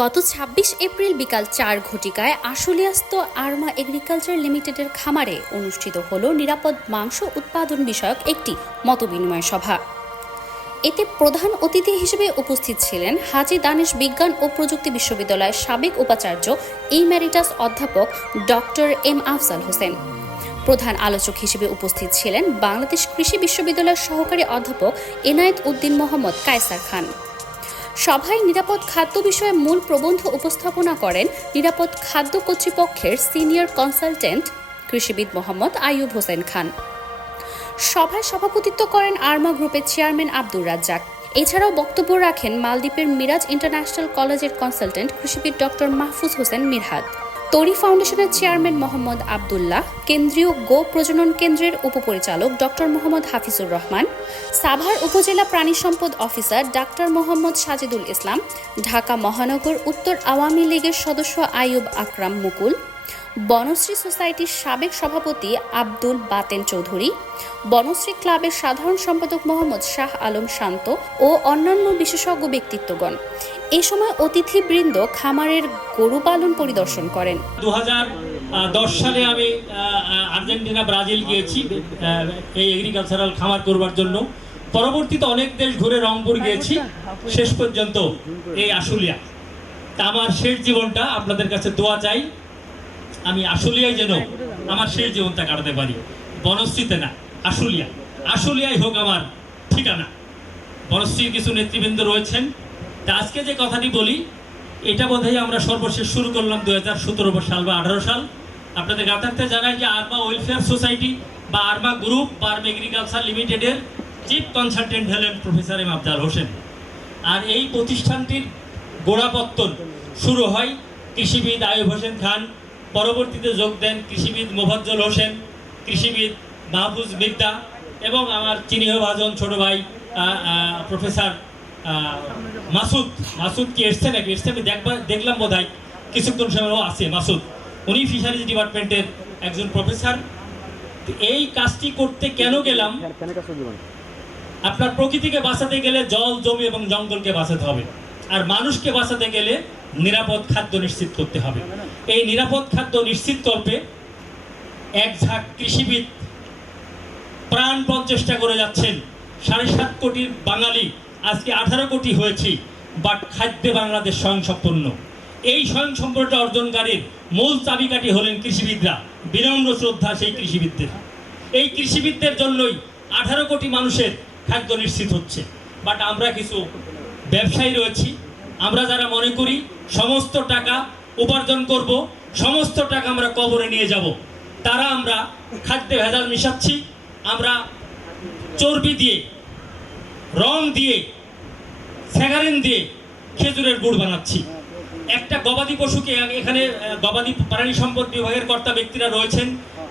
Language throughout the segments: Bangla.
গত ২৬ এপ্রিল বিকাল ৪ ঘটিকায় আশুলিয়াস্থ আরমা এগ্রিকালচার লিমিটেডের খামারে অনুষ্ঠিত হল নিরাপদ মাংস উৎপাদন বিষয়ক একটি মতবিনিময় সভা। এতে প্রধান অতিথি হিসেবে উপস্থিত ছিলেন হাজী দানেশ বিজ্ঞান ও প্রযুক্তি বিশ্ববিদ্যালয়ের সাবেক উপাচার্য ইমেরিটাস অধ্যাপক ডক্টর এম আফজাল হোসেন। প্রধান আলোচক হিসেবে উপস্থিত ছিলেন বাংলাদেশ কৃষি বিশ্ববিদ্যালয়ের সহকারী অধ্যাপক এনায়েত উদ্দিন মোহাম্মদ কায়সার খান। সভায় নিরাপদ খাদ্য বিষয়ে মূল প্রবন্ধ উপস্থাপনা করেন নিরাপদ খাদ্য কর্তৃপক্ষের সিনিয়র কনসালটেন্ট কৃষিবিদ মোহাম্মদ আইয়ুব হোসেন খান। সভায় সভাপতিত্ব করেন আরমা গ্রুপের চেয়ারম্যান আব্দুর রাজ্জাক। এছাড়াও বক্তব্য রাখেন মালদ্বীপের মিরাজ ইন্টারন্যাশনাল কলেজের কনসালটেন্ট কৃষিবিদ ডক্টর মাহফুজ হোসেন মিরহাদ, তরি ফাউন্ডেশনের চেয়ারম্যান মোহাম্মদ আবদুল্লাহ, কেন্দ্রীয় গো প্রজনন কেন্দ্রের উপপরিচালক ডক্টর মোহাম্মদ হাফিজুর রহমান, সাভার উপজেলা প্রাণী সম্পদ অফিসার ডাক্তার মোহাম্মদ সাজিদুল ইসলাম, ঢাকা মহানগর উত্তর আওয়ামী লীগের সদস্য আইয়ুব আকরাম মুকুল, বনশ্রী সোসাইটির সাবেক সভাপতি আব্দুল বাতেন চৌধুরী, বনশ্রী ক্লাবের সাধারণ সম্পাদক মোহাম্মদ শাহ আলম শান্ত ও অন্যান্য বিশেষজ্ঞ ব্যক্তিত্বগণ। এ সময় অতিথিবৃন্দ খামারের গরু পালন পরিদর্শন করেন। 2010 সালে আমি আর্জেন্টিনা, ব্রাজিল গিয়েছি এই এগ্রিকালচারাল খামার করবার জন্য। পরবর্তীতে অনেক দেশ ঘুরে রংপুর গিয়েছি, শেষ পর্যন্ত এই আশুলিয়া। তা আমার শেষ জীবনটা আপনাদের কাছে দোয়া চাই, আমি আশুলিয়ায় যেন আমার শেষ জীবনটা কাটাতে পারি, বনশ্রীতে না, আশুলিয়ায় হোক আমার ঠিকানা। বনশ্রীর কিছু নেতৃবৃন্দ রয়েছেন। তা আজকে যে কথাটি বলি, এটা বোধহয় আমরা সর্বশেষ শুরু করলাম 2017 সাল বা 18 সাল। আপনাদের গাতার্থে জানাই যে আরমা ওয়েলফেয়ার সোসাইটি বা আরমা গ্রুপ বা আরমা এগ্রিকালচার লিমিটেডের চিফ কনসালটেন্ট হলেন প্রফেসর এম আফজাল হোসেন। আর এই প্রতিষ্ঠানটির গোড়াপত্তন শুরু হয় কৃষিবিদ আইয়ুব হোসেন খান, পরবর্তীতে যোগ দেন কৃষিবিদ মোফাজ্জল হোসেন, কৃষিবিদ মাহফুজ মির্জা এবং আমার চিনিহ ভাজন ছোট ভাই প্রফেসর মাসুদ কি এসছে নাকি? এসছে, আমি দেখলাম বোধ হয় কিছুক্ষণ সময়ও আছে মাসুদ, উনি ফিশারিজ ডিপার্টমেন্টের একজন প্রফেসর। এই কাজটি করতে কেন গেলাম? আপনার প্রকৃতিকে বাঁচাতে গেলে জল, জমি এবং জঙ্গলকে বাঁচাতে হবে, আর মানুষকে বাঁচাতে গেলে নিরাপদ খাদ্য নিশ্চিত করতে হবে। এই নিরাপদ খাদ্য নিশ্চিত করতে এক ঝাঁক কৃষিবিদ প্রাণপণ চেষ্টা করে যাচ্ছেন। 7.5 কোটি বাঙালি, আজকে 18 কোটি হয়েছি, বাট খাদ্যে বাংলাদেশ স্বয়ংসম্পূর্ণ। এই স্বয়ংসম্পূর্ণতা অর্জনকারীর মূল চাবিকাঠি হলেন কৃষিবিদরা। বিনম্র শ্রদ্ধা সেই কৃষিবিদদের। এই কৃষিবিদদের জন্যই 18 কোটি মানুষের খাদ্য নিশ্চিত হচ্ছে। বাট আমরা কিছু ব্যবসায়ী রয়েছি, আমরা যারা মনে করি সমস্ত টাকা উপার্জন করব, সমস্ত টাকা আমরা কবরে নিয়ে যাব, তারা আমরা খাদ্যে ভেজাল মিশাচ্ছি, আমরা চর্বি দিয়ে, রং দিয়ে, স্যাগারিন দিয়ে খেজুরের গুড় বানাচ্ছি। একটা গবাদি পশুকে, এখানে গবাদি প্রাণী সম্পদ বিভাগের কর্তা ব্যক্তিরা রয়েছেন,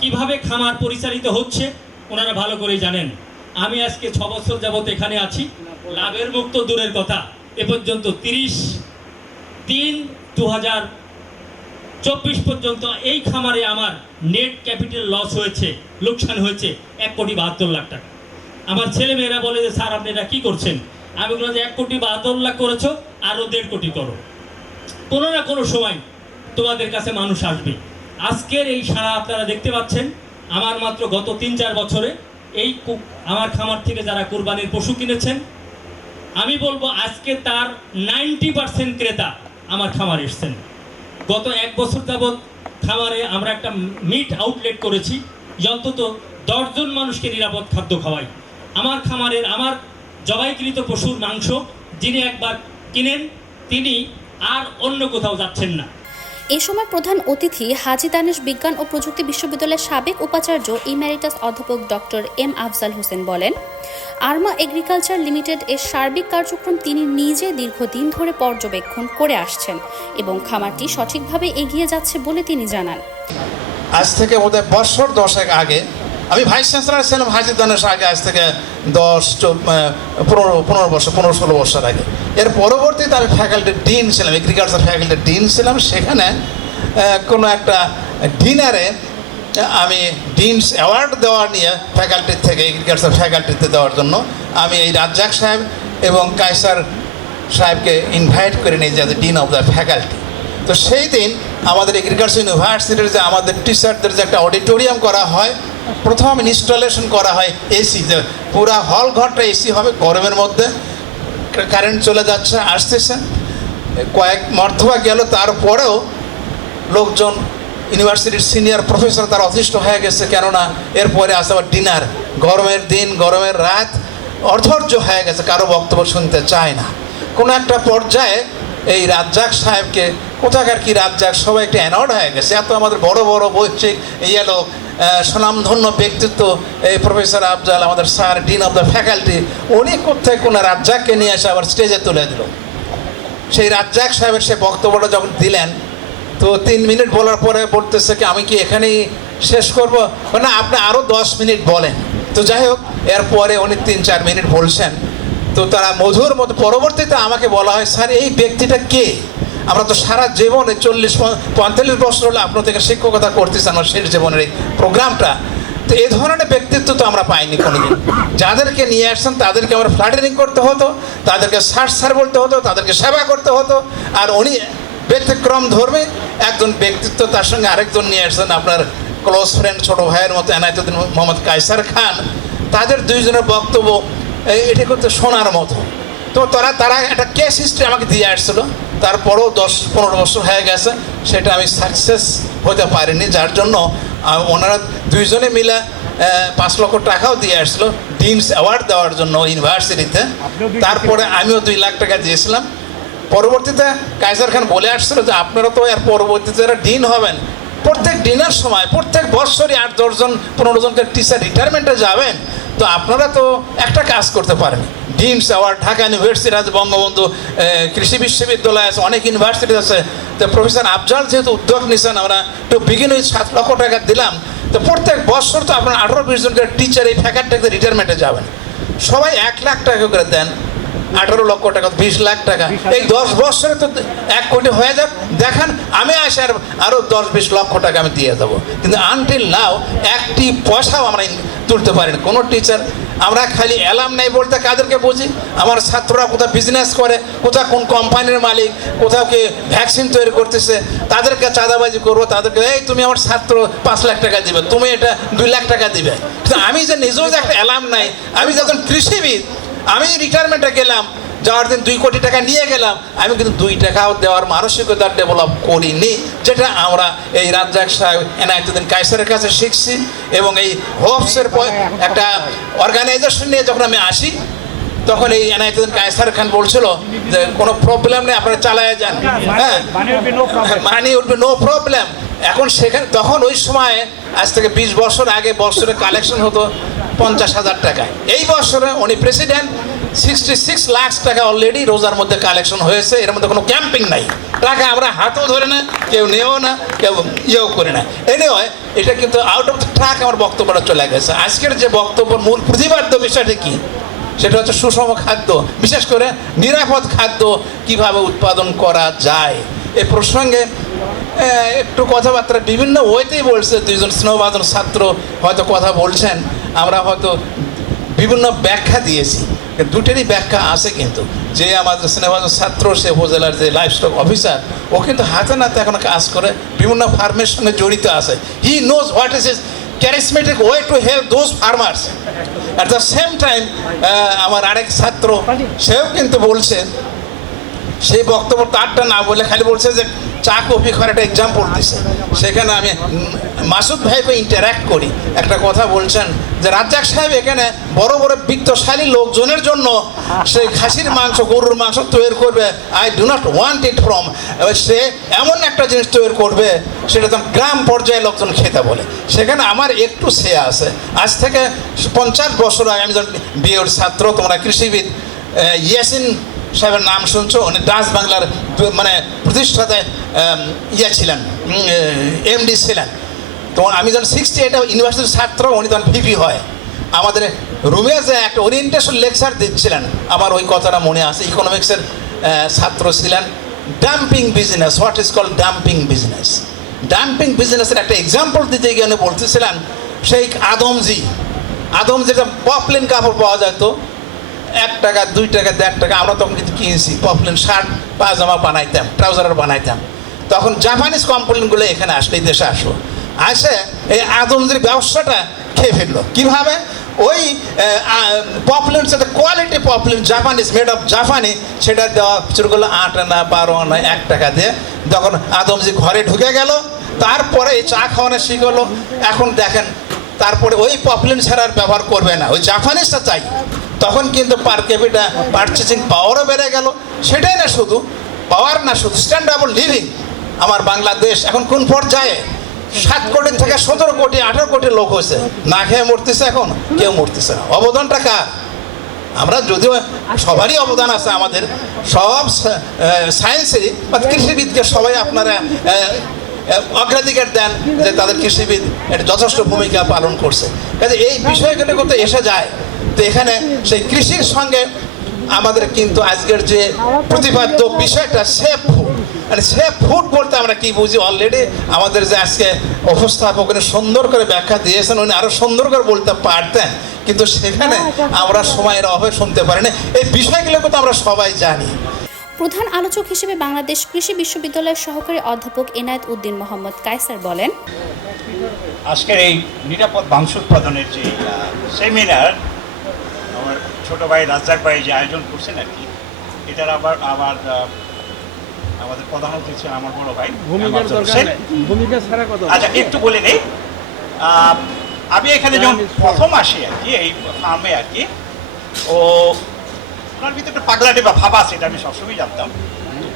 কিভাবে খামার পরিচালিত হচ্ছে ওনারা ভালো করেই জানেন। আমি আজকে 6 বছর যাবত এখানে আছি, লাভের মুখ তো দূরের কথা, এ পর্যন্ত 30/2024 পর্যন্ত এই খামারে আমার নেট ক্যাপিটাল লস হয়েছে, লোকসান হয়েছে 1,72,00,000 টাকা। আমার ছেলে মেয়েরা বলে যে স্যার আপনি এটা কী করছেন? আমি বললাম যে 1,72,00,000 করেছো, আরও 1.5 কোটি করো, কোনো না কোনো সময় তোমাদের কাছে মানুষ আসবে। আজকের এই সারা আপনারা দেখতে পাচ্ছেন, আমার মাত্র গত 3-4 বছরে এই আমার খামার থেকে যারা কুরবানির পশু কিনেছেন, আমি বলবো আজকে তার 90% ক্রেতা আমার খামারে এসছেন। গত 1 বছর যাবৎ খামারে আমরা একটা মিট আউটলেট করেছি, অন্তত 10 জন মানুষকে নিরাপদ খাদ্য খাওয়াই। আমার খামারের আমার জবাইকৃত পশুর মাংস যিনি একবার কিনেন, তিনি আর অন্য কোথাও যাচ্ছেন না। এ সময় প্রধান অতিথি হাজী দানেশ বিজ্ঞান ও প্রযুক্তি বিশ্ববিদ্যালয়ের সাবেক উপাচার্য ইমেরিটাস অধ্যাপক ডক্টর এম আফজাল হোসেন বলেন, আরমা এগ্রিকালচার লিমিটেড এর সার্বিক কার্যক্রম তিনি নিজে দীর্ঘদিন ধরে পর্যবেক্ষণ করে আসছেন এবং খামারটি সঠিকভাবে এগিয়ে যাচ্ছে বলে তিনি জানান। আজ থেকে বোধহয় বছর 10 আগে আমি ভাইস চ্যান্সেলর ছিলাম হাজী দানেশ আগে, আজ থেকে 15-16 বছর আগে। এর পরবর্তীতে আমি ফ্যাকাল্টির ডিন ছিলাম, এগ্রিকালচার ফ্যাকাল্টির ডিন ছিলাম। সেখানে কোনো একটা ডিনারে আমি ডিনস অ্যাওয়ার্ড দেওয়া নিয়ে ফ্যাকাল্টির থেকে, এগ্রিকালচার ফ্যাকাল্টিতে দেওয়ার জন্য আমি এই রাজ্জাক সাহেব এবং কায়সার সাহেবকে ইনভাইট করে নিয়ে যাতে ডিন অফ দ্য ফ্যাকাল্টি। তো সেই দিন আমাদের এগ্রিকালচার ইউনিভার্সিটির যে আমাদের টিচারদের যে একটা অডিটোরিয়াম করা হয়, প্রথম ইনস্টলেশন করা হয় এসি, যে পুরা হল ঘরটা এসি হবে, গরমের মধ্যে কারেন্ট চলে যাচ্ছে আসতেছে, কয়েক মর্তবা গেল, তারপরেও লোকজন ইউনিভার্সিটির সিনিয়র প্রফেসর তারা অতিষ্ঠ হয়ে গেছে, কেননা এরপরে আসে আবার ডিনার, গরমের দিন, গরমের রাত, অধৈর্য হয়ে গেছে, কারো বক্তব্য শুনতে চায় না। কোনো একটা পর্যায়ে এই রাজ্জাক সাহেবকে, কোথাকার কি রাজ্জাক, সবাই একটু অ্যানর্ড হয়ে গেছে, এত আমাদের বড় বড় বৈশ্বিক লোক, স্বনামধন্য ব্যক্তিত্ব, এই প্রফেসর আফজাল আমাদের sir dean of the faculty, উনি কোথায় কোনো রাজ্জাককে নিয়ে এসে আবার স্টেজে তুলে দিল। সেই রাজ্জাক সাহেবের সে বক্তব্যটা যখন দিলেন, তো 3 মিনিট বলার পরে বলতেছে কি আমি কি এখানেই শেষ করব, না আপনি আরও 10 মিনিট বলেন। তো যাই হোক, এরপরে উনি 3-4 মিনিট বলছেন। তো তারা মধুর মতো, পরবর্তীতে আমাকে বলা হয়, স্যার এই ব্যক্তিটা কে? আমরা তো সারা জীবনে 40-45 বছর হলে আপনার থেকে শিক্ষকতা করতেছি, আমার শেষ জীবনের এই প্রোগ্রামটা। তো এই ধরনের ব্যক্তিত্ব তো আমরা পাইনি কোনোদিন। যাদেরকে নিয়ে আসছেন তাদেরকে আমরা ফ্ল্যাটারিং করতে হতো, তাদেরকে স্যার বলতে হতো, তাদেরকে সেবা করতে হতো। আর উনি ব্যতিক্রম ধর্মে একজন ব্যক্তিত্ব, তার সঙ্গে আরেকজন নিয়ে আসছেন আপনার ক্লোজ ফ্রেন্ড, ছোটো ভাইয়ের মতো এনায়েতুদ্দিন মোহাম্মদ কায়সার খান। তাদের দুইজনের বক্তব্য এটি করতে শোনার মতো। তো তারা একটা কেস হিস্ট্রি আমাকে দিয়ে আসছিলো, তারপরেও 10-15 বছর হয়ে গেছে, সেটা আমি সাকসেস হতে পারিনি, যার জন্য ওনারা দুইজনে মিলে 5 লক্ষ টাকাও দিয়ে আসছিলো ডিনস অ্যাওয়ার্ড দেওয়ার জন্য ইউনিভার্সিটিতে। তারপরে আমিও 2 লাখ টাকা দিয়েছিলাম। পরবর্তীতে কায়সার খান বলে আসছিল যে আপনারা তো এর পরবর্তীতে যারা ডিন হবেন, প্রত্যেক ডিনের সময় প্রত্যেক বছরই 8-10 জন 15 জনকে টিচার রিটায়ারমেন্টে যাবেন, তো আপনারা তো একটা কাজ করতে পারেন, ডিনস অ্যাওয়ার্ড ঢাকা ইউনিভার্সিটি আছে, বঙ্গবন্ধু কৃষি বিশ্ববিদ্যালয় আছে, অনেক ইউনিভার্সিটি আছে। তো প্রফেসর আফজাল যেহেতু উদ্যোগ নিয়েছেন, আমরা একটু বিগিন 7 লক্ষ টাকা দিলাম। তো প্রত্যেক বছর তো আপনার 18-20 জনকে টিচার এই ফ্যাকাল্টিতে রিটায়ারমেন্টে যাবেন, সবাই 1 লাখ টাকা করে দেন, 18 লক্ষ টাকা, 20 লাখ টাকা, এই 10 বছরে তো 1 কোটি হয়ে যাক। দেখেন আমি আসে আরও 10-20 লক্ষ টাকা আমি দিয়ে দেবো, কিন্তু আনটিল নাও একটি পয়সাও আমরা তুলতে পারি না। কোনো টিচার, আমরা খালি অ্যালাম নাই বলতে কাদেরকে বুঝি, আমার ছাত্ররা কোথাও বিজনেস করে, কোথাও কোন কোম্পানির মালিক, কোথাও কে ভ্যাকসিন তৈরি করতেছে, তাদেরকে চাঁদাবাজি করবো, তাদেরকে এই তুমি আমার ছাত্র 5 লাখ টাকা দিবে, তুমি এটা 2 লাখ টাকা দিবে। কিন্তু আমি যে নিজেও যে একটা অ্যালাম নাই, আমি যখন কৃষিবিদ, আমি রিটায়ারমেন্টে গেলাম, যাওয়ার দিন 2 কোটি টাকা নিয়ে গেলাম, আমি কিন্তু 2 টাকাও দেওয়ার মানসিকতা ডেভেলপ করিনি, যেটা আমরা এই রাজ্জাক সাহেব এনায়েতুদ্দিন কায়সারের কাছে শিখছি। এবং এই হোপসের একটা অর্গানাইজেশন নিয়ে যখন আমি আসি, তখন এই এনায়েতুদ্দিন কায়সার খান বলছিল যে কোনো প্রবলেম নেই, আপনারা চালায় যান, হ্যাঁ, মানি উঠবে, নো প্রবলেম। এখন সেখানে তখন ওই সময় আজ থেকে 20 বছর আগে বছরে কালেকশন হতো 50,000 টাকায়। এই বছরে উনি প্রেসিডেন্ট, 66 লাখ টাকা অলরেডি রোজার মধ্যে কালেকশন হয়েছে। এর মধ্যে কোনো ক্যাম্পিং নাই, টাকা আমরা হাতেও ধরে না, কেউ নেও না, কেউ ইয়েও করে না। এনিওয়ে, এটা কিন্তু আউট অফ দ্য ট্র্যাক আমার বক্তব্যটা চলে গেছে। আজকের যে বক্তব্যের মূল প্রতিপাদ্য বিষয়টা কি, সেটা হচ্ছে সুষম খাদ্য, বিশেষ করে নিরাপদ খাদ্য কিভাবে উৎপাদন করা যায়। এই প্রসঙ্গে একটু কথাবার্তা বিভিন্ন ওয়েতেই বলছে, 2 জন স্নেহভাজন ছাত্র হয়তো কথা বলছেন, আমরা হয়তো বিভিন্ন ব্যাখ্যা দিয়েছি, দুটেরই ব্যাখ্যা আছে। কিন্তু যে আমাদের স্নেহভাজন ছাত্র, সে উপজেলার যে লাইফ স্টক অফিসার, ও কিন্তু হাতে নাতে এখন কাজ করে, বিভিন্ন ফার্মের সঙ্গে জড়িত আছে। He knows what is is charismatic way to help those farmers. At the same time, আমার আরেক ছাত্র, সেও কিন্তু বলছে, সেই বক্তব্য তারটা না বলে খালি বলছে যে চা কফি খাওয়ার একটা এক্সাম্পল দিছে। সেখানে আমি মাসুদ ভাইকে ইন্টারাক্ট করি, একটা কথা বলছেন যে রাজ্জাক সাহেব এখানে বড় বড় বিত্তশালী লোকজনের জন্য সেই খাসির মাংস, গরুর মাংস তৈরি করবে, I do not want it from, সে এমন একটা জিনিস তৈরি করবে সেটা তখন গ্রাম পর্যায়ে লোকজন খেতে বলে। সেখানে আমার একটু সে আছে। আজ থেকে 50 বছর আগে আমি যখন বিএড ছাত্র, তোমরা কৃষিবিদ ইয়াসিন সাহেবের নাম শুনছো, উনি ডাচ বাংলার মানে প্রতিষ্ঠাতে ছিলেন, এমডি ছিলেন। তো আমি যখন 68 ইউনিভার্সিটির ছাত্র, উনি তখন ভিপি হয়। আমাদের রুমে যে একটা ওরিয়েন্টেশন লেকচার দিচ্ছিলেন, আমার ওই কথাটা মনে আছে, ইকোনমিক্সের ছাত্র ছিলেন। Dumping business, what is called dumping business. Dumping বিজনেসের একটা এক্সাম্পল দিতে গিয়ে উনি বলতেছিলেন, সেই আদম যেটা পপলিন কাপড় পাওয়া যেত, 1 টাকা 2 টাকা 1.5 টাকা আমরা তখন কিন্তু কিনছি পপলিন শার্ট পাজামা বানাইতাম, ট্রাউজার বানাইতাম। তখন জাপানিজ কোম্পানিগুলো এখানে আসলো, এই দেশে আসলো, আসে এই আদমজির ব্যবসাটা খেয়ে ফেললো। কীভাবে? ওই পপলিনের সাথে quality poplin Japanese, made of জাপানি, সেটা দেওয়া শুরু করলো 8 আনা 12 আনা 1 টাকা দিয়ে। যখন আদমজি ঘরে ঢুকে গেল, তারপরে এই চা খাওয়ানো শিখলো। এখন দেখেন, তারপরে ওই পপলিন ছাড়া আর ব্যবহার করবে না, ওই জাপানিজটা চাই। তখন কিন্তু পার ক্যাপিটা পারচেসিং পাওয়ারও বেড়ে গেল। সেটাই না শুধু পাওয়ার, না শুধু স্ট্যান্ডার্ড লিভিং। আমার বাংলাদেশ এখন কোন পর্যায়ে? 7 কোটি থেকে 17 কোটি 18 কোটি লোক হয়েছে, না খেয়ে মরতেছে, এখন কেউ মরতেছে না। অবদানটা কার? আমরা যদিও সবারই অবদান আছে, আমাদের সব সায়েন্সে বা কৃষিবিদকে সবাই আপনারা অগ্রাধিকার দেন যে তাদের কৃষিবিদ এটা যথেষ্ট ভূমিকা পালন করছে। কাজে এই বিষয়গুলো করতে এসে যায়। তো এখানে সেই কৃষির সঙ্গে আমাদের কিন্তু আজকের যে প্রতিপাদ্য বিষয়টা সেফ ফুড, মানে সেফ ফুড বলতে আমরা কি বুঝি? অলরেডি আমাদের যে আজকে উপস্থাপক উনি সুন্দর করে ব্যাখ্যা দিয়েছেন, উনি আরও সুন্দর করে বলতে পারতেন, কিন্তু সেখানে আমরা সময়ের অভাবে শুনতে পারিনি। এই বিষয়গুলো কিন্তু আমরা সবাই জানি। প্রধান আলোচক হিসেবে বাংলাদেশ কৃষি বিশ্ববিদ্যালয়ের সহকারী অধ্যাপক এনায়েত উদ্দিন মোহাম্মদ কায়সার বলেন, আজকের এই নিরাপদ মাংস উৎপাদনের যে সেমিনার আমার ছোট ভাই রাজ্জাক ভাই যে আয়োজন করছেন আর কি, এটার আবার আমাদের প্রধান অতিথি ছিলেন আমার বড় ভাই। আচ্ছা, একটু বলে নেই, আমি এখানে যখন প্রথম আসি আর কি, এই ফার্মে আর কি, ওনার ভিতরে একটা পাগলাটে বা ভাবা আছে, এটা আমি সবসময় জানতাম।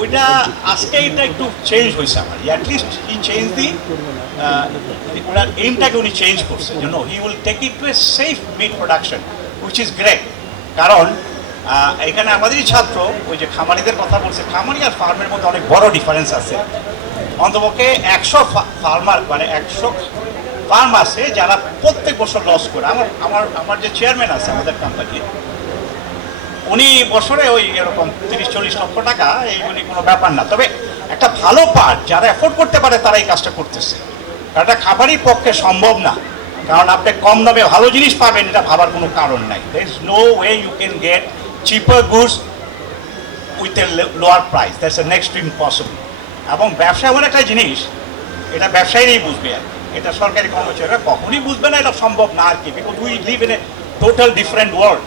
ওইটা আজকে এটা একটু চেঞ্জ হয়েছে আমার, অ্যাটলিস্ট হি চেঞ্জ দি ওনার এইমটাকে উনি চেঞ্জ করছে, জন্য he will take it to a safe meat production, which is great. কারণ এখানে আমাদেরই ছাত্র ওই যে খামারিদের কথা বলছে, খামারি আর ফার্মের মধ্যে অনেক বড় ডিফারেন্স আছে। অন্তপক্ষে 100 ফার্মার মানে 100 ফার্ম আছে যারা প্রত্যেক বছর লস করে। আমার যে চেয়ারম্যান আছে আমাদের কোম্পানির, উনি বছরে ওই এরকম 30-40 লক্ষ টাকা, এইগুলি কোনো ব্যাপার না। তবে একটা ভালো পার্ট যারা অ্যাফোর্ড করতে পারে তারা এই কাজটা করতেছে, কারণ এটা খাবারই পক্ষে সম্ভব না। কারণ আপনি কম দামে ভালো জিনিস পাবেন এটা ভাবার কোনো কারণ নাই। There is no way you can get cheaper goods with a lower price, that's a next impossible. এবং ব্যবসা এমন একটা জিনিস, এটা ব্যবসায়ীরাই বুঝবে আর এটা সরকারি কর্মচারীরা কখনই বুঝবে না, এটা সম্ভব না আর কি, because we live in a total different world.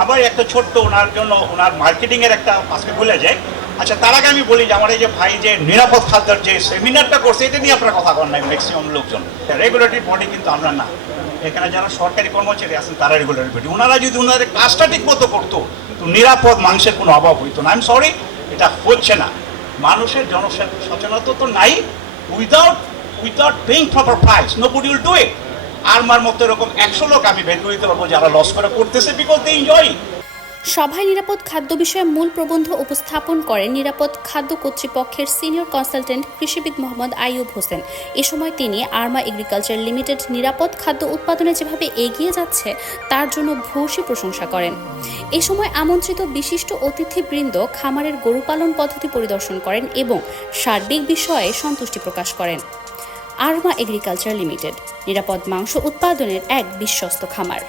আবার একটা ছোট্ট ওনার জন্য ওনার মার্কেটিংয়ের একটা আজকে বলে যায়। আচ্ছা, তার আগে আমি বলি যে আমার এই যে ভাই যে নিরাপদ খাদ্যের যে সেমিনারটা করছে, এটা নিয়ে আপনারা কথা বলেন নাই ম্যাক্সিমাম লোকজন। রেগুলেটরি বডি কিন্তু আমরা না, এখানে যারা সরকারি কর্মচারী আছেন তারা রেগুলেটরি বডি। ওনারা যদি ওনাদের কাজটা ঠিক মতো করতো তো নিরাপদ মাংসের কোনো অভাব হইতো না। আই এম সরি, এটা হচ্ছে না। মানুষের জনসচেতনতা তো নাই। Without paying proper price nobody will do it. আমার মতো এরকম 100 লোক আমি বের করে দিতে পারবো যারা লস করে করতেছে, বিকজ দে এনজয়। সভায় নিরাপদ খাদ্য বিষয়ে মূল প্রবন্ধ উপস্থাপন করেন নিরাপদ খাদ্য কর্তৃপক্ষের সিনিয়র কনসালটেন্ট কৃষিবিদ মোহাম্মদ আইয়ুব হোসেন। এ সময় তিনি আরমা এগ্রিকালচার লিমিটেড নিরাপদ খাদ্য উৎপাদনে যেভাবে এগিয়ে যাচ্ছে তার জন্য ভূয়সী প্রশংসা করেন। এ সময় আমন্ত্রিত বিশিষ্ট অতিথিবৃন্দ খামারের গরু পালন পদ্ধতি পরিদর্শন করেন এবং সার্বিক বিষয়ে সন্তুষ্টি প্রকাশ করেন। আরমা এগ্রিকালচার লিমিটেড নিরাপদ মাংস উৎপাদনের এক বিশ্বস্ত খামার।